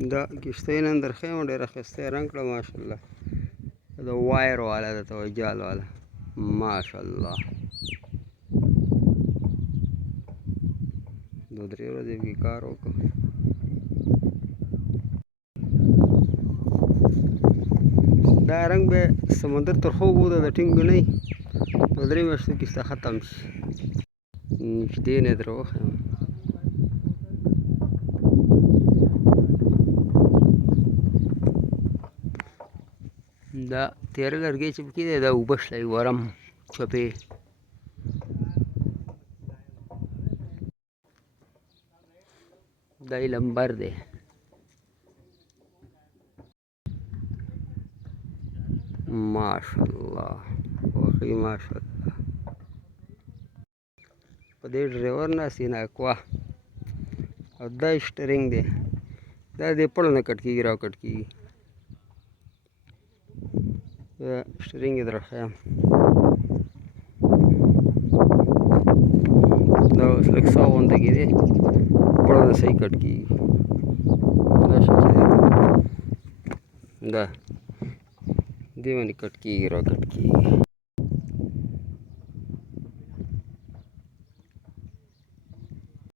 دا کښتۍ نن درخیم ډېره ښایسته رنګ کړه ماشاءالله. د وایر والا ده ته وایي جال والا ماشاءالله. 2-3 ورځې پکې کار وکړو. دا رنګ به سمندر تر خوږ وده د ټینګ نه وي 2-3 میاشتو کښته ختم شي. نږدې نه در وښیم. دا تیاره لرګی چې پکې دی دا اوبه شلی ورم چپې دا یې لمبر دی. ماشاءالله واقعي ماشاءالله. په دې ډریور ناست دی ناکوه او دا سټرینګ دی. دا دې پړو نه کټ کېږي را کټ کېږي. سټرینګ یې در ښیم. دا اوس لږ ساه غونډه کې دی پړو نه صحیح کټ کېږي. دا شی چې دی دا دې باندې کټ کېږي را کټ کېږي.